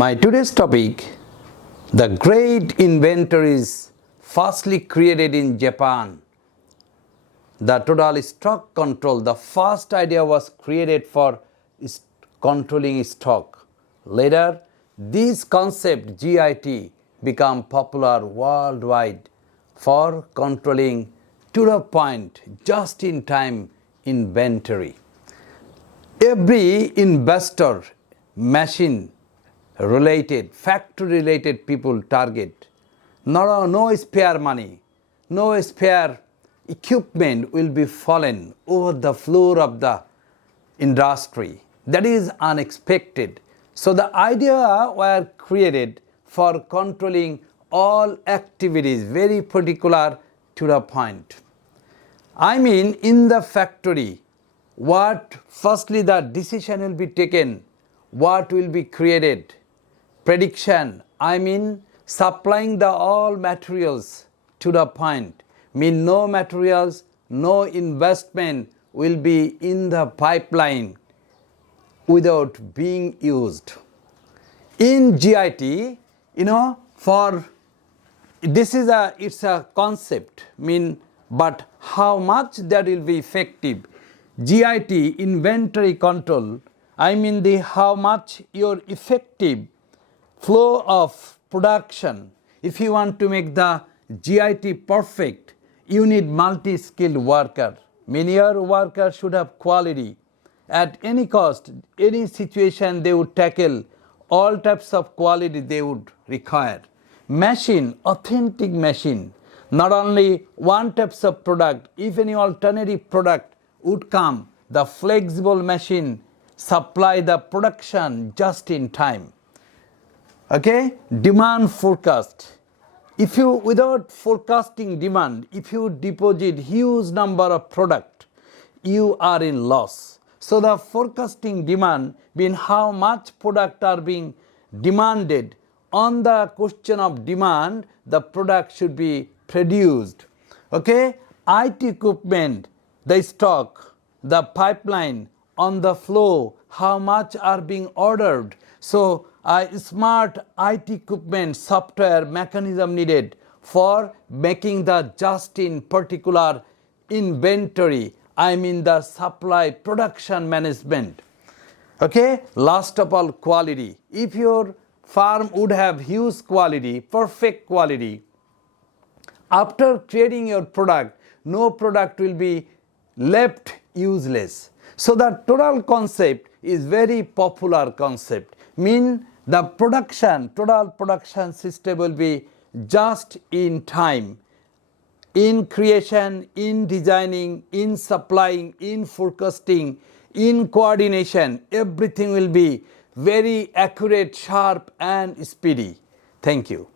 My today's topic, the great inventor is firstly created in Japan. The total stock control, the first idea was created for controlling stock. Later, this concept JIT became popular worldwide for controlling to the point, just in time inventory. Every investor, machine related, factory related people target. No spare money, no spare equipment will be fallen over the floor of the industry. That is unexpected. So the idea were created for controlling all activities, very particular to the point. I mean, in the factory, firstly the decision will be taken, what will be created, prediction, I mean supplying the all materials to the point, mean no materials, no investment will be in the pipeline without being used. In JIT, for this is it's a concept, but how much that will be effective? JIT, inventory control, how much your effective flow of production. If you want to make the JIT perfect, you need multi-skilled worker. Your worker should have quality. At any cost, any situation they would tackle, all types of quality they would require. Machine, authentic machine, not only one types of product, if any alternative product would come, the flexible machine supply the production just in time. Okay, demand forecast. If you, without forecasting demand, if you deposit huge number of product, you are in loss. So the forecasting demand means how much product are being demanded. On the question of demand, the product should be produced. Okay, IT equipment, the stock, the pipeline, on the flow, how much are being ordered. So smart IT equipment, software, mechanism needed for making the just in particular inventory, the supply production management. Okay, last of all, quality. If your farm would have huge quality, perfect quality, after creating your product, no product will be left useless. So the total concept is very popular concept. The total production system will be just in time. In creation, in designing, in supplying, in forecasting, in coordination, everything will be very accurate, sharp and speedy. Thank you.